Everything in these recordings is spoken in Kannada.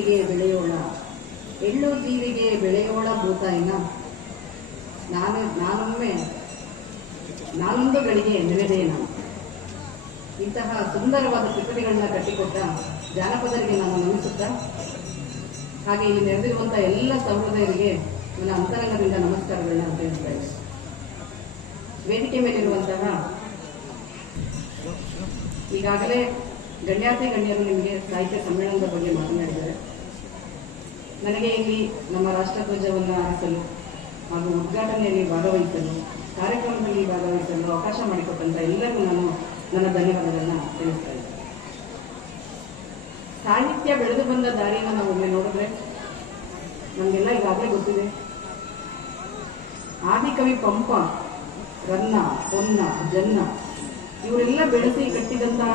ಜೀವಿಗೆ ಬೆಳೆಯೋಣ. ಎಳ್ಳು ಜೀವಿಗೆ ಬೆಳೆಯೋಣ ಭೂತಾಯಿನ ನಾನು ನಾನೊಮ್ಮೆ ನಾನೊಂದು ಗಳಿಗೆ ನೆನೆದೇ ನಾನು ಇಂತಹ ಸುಂದರವಾದ ಕೃತಿಗಳನ್ನ ಕಟ್ಟಿಕೊಟ್ಟ ಜಾನಪದರಿಗೆ ನಾನು ನಮಿಸುತ್ತಾ? ಹಾಗೆ ಇಲ್ಲಿ ನೆರೆದಿರುವಂತಹ ಎಲ್ಲ ಸಹೃದಯರಿಗೆ ನನ್ನ ಅಂತರಂಗದಿಂದ ನಮಸ್ಕಾರಗಳನ್ನ ಅಂತ ಹೇಳ್ತಾ ಇದ್ದೆ ವೇದಿಕೆ ಮೇಲಿರುವಂತಹ ಈಗಾಗಲೇ ಗಣ್ಯಾತಿ ಗಣ್ಯರು ನಿಮಗೆ ಸಾಹಿತ್ಯ ಸಮ್ಮೇಳನದ ಬಗ್ಗೆ ಮಾತನಾಡಿದ್ದಾರೆ. ನನಗೆ ಇಲ್ಲಿ ನಮ್ಮ ರಾಷ್ಟ್ರಧ್ವಜವನ್ನು ಹಾರಿಸಲು ಹಾಗೂ ಉದ್ಘಾಟನೆಯಲ್ಲಿ ಭಾಗವಹಿಸಲು, ಕಾರ್ಯಕ್ರಮದಲ್ಲಿ ಭಾಗವಹಿಸಲು ಅವಕಾಶ ಮಾಡಿಕೊಟ್ಟಂತ ಎಲ್ಲರಿಗೂ ನಾನು ನನ್ನ ಧನ್ಯವಾದಗಳನ್ನು ತಿಳಿಸ್ತಾ ಸಾಹಿತ್ಯ ಬೆಳೆದು ಬಂದ ದಾರಿಯನ್ನು ನಾವು ಒಮ್ಮೆ ನೋಡಿದ್ರೆ ನಮಗೆಲ್ಲ ಈಗಾಗಲೇ ಗೊತ್ತಿದೆ. ಆದಿಕವಿ ಪಂಪ, ರನ್ನ ಹೊನ್ನ ಜನ್ನ, ಇವರೆಲ್ಲ ಬೆಳೆಸಿ ಕಟ್ಟಿದಂತಹ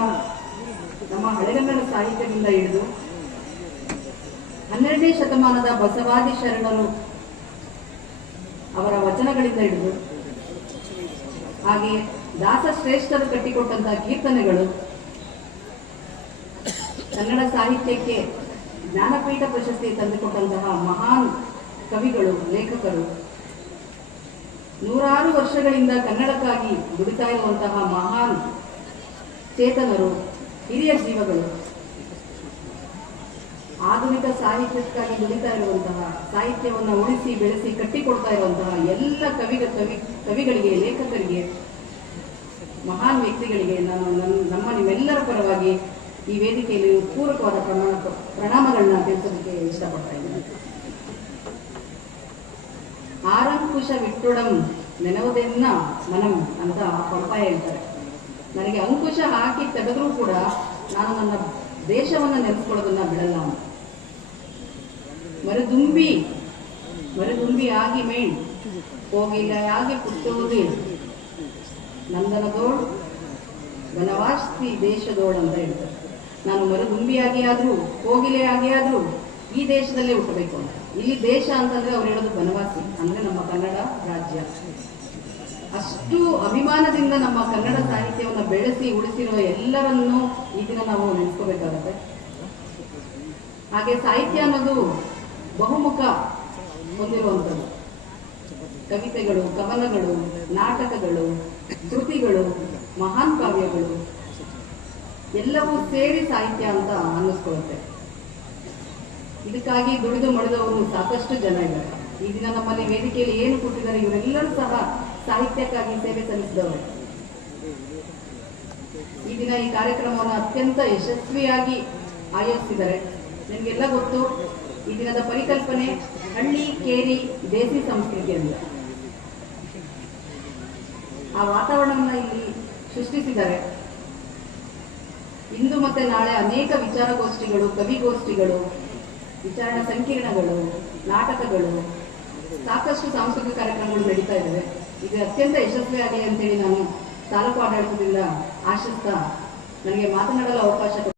ನಮ್ಮ ಹಳೆಗನ್ನಡ ಸಾಹಿತ್ಯದಿಂದ ಹಿಡಿದು ಹನ್ನೆರಡನೇ ಶತಮಾನದ ಬಸವಾದಿ ಶರಣರು ಅವರ ವಚನಗಳಿಂದ ಹಿಡಿದು, ಹಾಗೆ ದಾಸ ಶ್ರೇಷ್ಠರು ಕಟ್ಟಿಕೊಟ್ಟಂತಹ ಕೀರ್ತನೆಗಳು ಕನ್ನಡ ಸಾಹಿತ್ಯಕ್ಕೆ ಜ್ಞಾನಪೀಠ ಪ್ರಶಸ್ತಿ ತಂದುಕೊಟ್ಟಂತಹ ಮಹಾನ್ ಕವಿಗಳು, ಲೇಖಕರು. ನೂರಾರು ವರ್ಷಗಳಿಂದ ಕನ್ನಡಕ್ಕಾಗಿ ದುಡಿತಾ ಇರುವಂತಹ ಮಹಾನ್ ಚೇತನರು ಹಿರಿಯ ಜೀವಗಳು. ಆಧುನಿಕ ಸಾಹಿತ್ಯಕ್ಕಾಗಿ ದುಡಿತಾ ಇರುವಂತಹ, ಸಾಹಿತ್ಯವನ್ನು ಉಳಿಸಿ, ಬೆಳೆಸಿ, ಕಟ್ಟಿಕೊಡ್ತಾ ಇರುವಂತಹ ಎಲ್ಲ ಕವಿ, ಕವಿಗಳಿಗೆ, ಲೇಖಕರಿಗೆ, ಮಹಾನ್ ವ್ಯಕ್ತಿಗಳಿಗೆ ನಾನು ನನ್ನ, ನಮ್ಮ ನಿಮ್ಮೆಲ್ಲರ ಪರವಾಗಿ ಈ ವೇದಿಕೆಯಲ್ಲಿ ಪೂರಕವಾದ ಪ್ರಮಾಣ, ಪ್ರಣಾಮಗಳನ್ನ ತಿಳಿಸೋದಕ್ಕೆ ಇಷ್ಟಪಡ್ತಾ ಇದ್ದೇನೆ. ಆರಂಕುಶ ವಿಟ್ಟುಡಂ ನೆನವುದೆನ್ನ ಮನಂ ಅಂತ ಪಡ್ತಾ ಹೇಳ್ತಾರೆ. ನನಗೆ ಅಂಕುಶ ಹಾಕಿ ತೆಗೆದ್ರೂ ಕೂಡ ನಾನು ನನ್ನ ದೇಶವನ್ನು ನೆನೆಸ್ಕೊಳ್ಳೋದನ್ನ ಬಿಡಲ್ಲ ಮರದುಂಬಿ ಮರದುಂಬಿ ಆಗಿ ಮೇಣ್. ಹೋಗಿಲೆಯಾಗಿ ಪುಟ್ಟೋದಿ ನಂದನದೋಳ್ ವನವಾಸ್ತಿ ದೇಶದೋಳ್ ಅಂತ ಹೇಳ್ತಾರೆ. ನಾನು ಮರುದುಂಬಿಯಾಗಿ ಆದ್ರೂ ಆಗಿ ಆದ್ರೂ ಈ ದೇಶದಲ್ಲೇ ಹುಟ್ಟಬೇಕು ಅಂತ. ಇಲ್ಲಿ ದೇಶ ಅಂತಂದ್ರೆ ಅವ್ರು ಹೇಳೋದು ಬನವಾಸಿ ಅಂದ್ರೆ ನಮ್ಮ ಕನ್ನಡ ರಾಜ್ಯ. ಅಷ್ಟು ಅಭಿಮಾನದಿಂದ ನಮ್ಮ ಕನ್ನಡ ಸಾಹಿತ್ಯವನ್ನು ಬೆಳೆಸಿ ಉಳಿಸಿರುವ ಎಲ್ಲರನ್ನೂ ಈ ದಿನ ನಾವು ನೆನೆಸ್ಕೋಬೇಕಾಗತ್ತೆ. ಹಾಗೆ ಸಾಹಿತ್ಯ ಅನ್ನೋದು ಬಹುಮುಖ ಹೊಂದಿರುವಂಥದ್ದು. ಕವಿತೆಗಳು, ಕವನಗಳು, ನಾಟಕಗಳು, ಕೃತಿಗಳು, ಮಹಾನ್ ಕಾವ್ಯಗಳು, ಎಲ್ಲವೂ ಸೇರಿ ಸಾಹಿತ್ಯ ಅಂತ ಅನ್ನಿಸ್ಕೊಳ್ಳುತ್ತೆ ಇದಕ್ಕಾಗಿ ದುಡಿದು ಮಡಿದವರು ಸಾಕಷ್ಟು ಜನ ಇದ್ದಾರೆ. ಈ ದಿನ ನಮ್ಮಲ್ಲಿ ವೇದಿಕೆಯಲ್ಲಿ ಏನು ಕೊಟ್ಟಿದ್ದಾರೆ ಇವರೆಲ್ಲರೂ ಸಹ ಸಾಹಿತ್ಯಕ್ಕಾಗಿ ಸೇವೆ ಸಲ್ಲಿಸಿದವರು. ಈ ದಿನ ಈ ಕಾರ್ಯಕ್ರಮವನ್ನು ಅತ್ಯಂತ ಯಶಸ್ವಿಯಾಗಿ ಆಯೋಜಿಸಿದ್ದಾರೆ. ನಿಮಗೆಲ್ಲ ಗೊತ್ತು, ಈ ದಿನದ ಪರಿಕಲ್ಪನೆ ಹಳ್ಳಿ ಕೇರಿ ದೇಸಿ ಸಂಸ್ಕೃತಿ ಅಂತ. ಆ ವಾತಾವರಣವನ್ನ ಇಲ್ಲಿ ಸೃಷ್ಟಿಸಿದ್ದಾರೆ. ಇಂದು ಮತ್ತೆ ನಾಳೆ ಅನೇಕ ವಿಚಾರಗೋಷ್ಠಿಗಳು, ಕವಿಗೋಷ್ಠಿಗಳು ವಿಚಾರ ಸಂಕೀರ್ಣಗಳು, ನಾಟಕಗಳು, ಸಾಕಷ್ಟು ಸಾಂಸ್ಕೃತಿಕ ಕಾರ್ಯಕ್ರಮಗಳು ನಡೀತಾ ಇದ್ದಾವೆ. ಇದು ಅತ್ಯಂತ ಯಶಸ್ವಿಯಾಗಲಿ ಅಂತೇಳಿ ನಾನು ತಾಲೂಕು ಆಡಳಿತದಿಂದ ಆಶಿಸ್ತಾ ನನಗೆ ಮಾತನಾಡಲು ಅವಕಾಶ